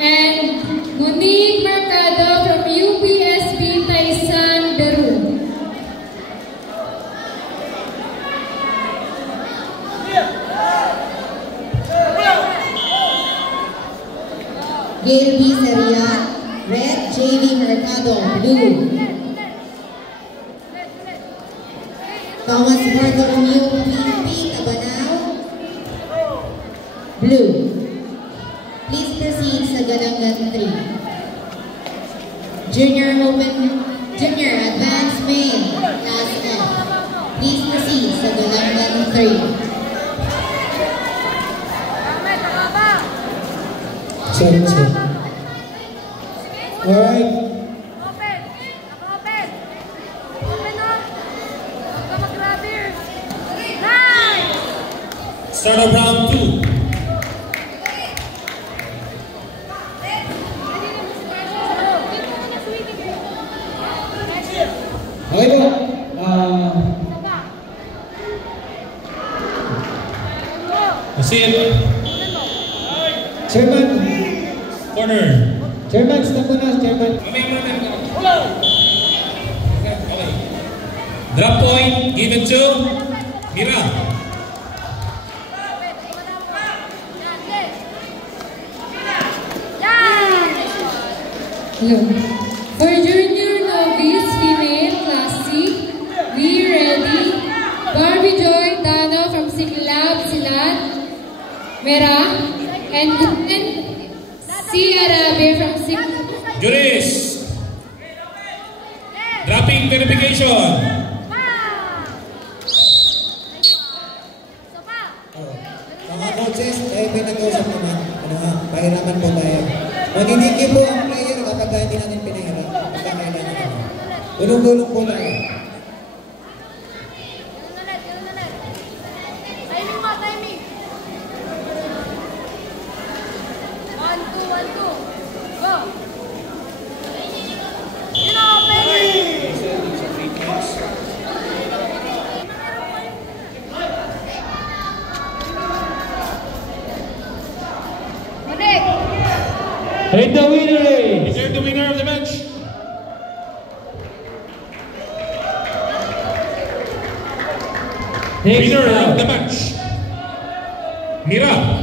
And Monique Mercado from UPSB Taysan, Peru. Gail B. Serian, red. JV Mercado, blue. Thomas Bartolomeo P. Tabanao, blue. Please proceed sa Galangan 3. Junior Advanced Main, Class F. Please proceed sa Galangan 3. Check. Alright. Open on. Mag-grab here. Nice! Start of round 2. Okay po. Proceed. Chairman. Corner. Chairman, stop mo na, Chairman. Drop point given to Mira. For junior novice female class C, we ready. Barbie Joy Dano from Siglab Silat, Mera, and C. Arabe from Siglab. Juris. Dropping verification. Mga coaches, tayo pinag-usap naman. Pahiraman po tayo. Magiging po ang player kapag hindi natin pinahirap. Pagkakailan natin. Tulong-tulong po tayo. Timing. 1, 2, 1, 2. Go. And the winner is... Declare the winner of the match. Winner of the match, Mira.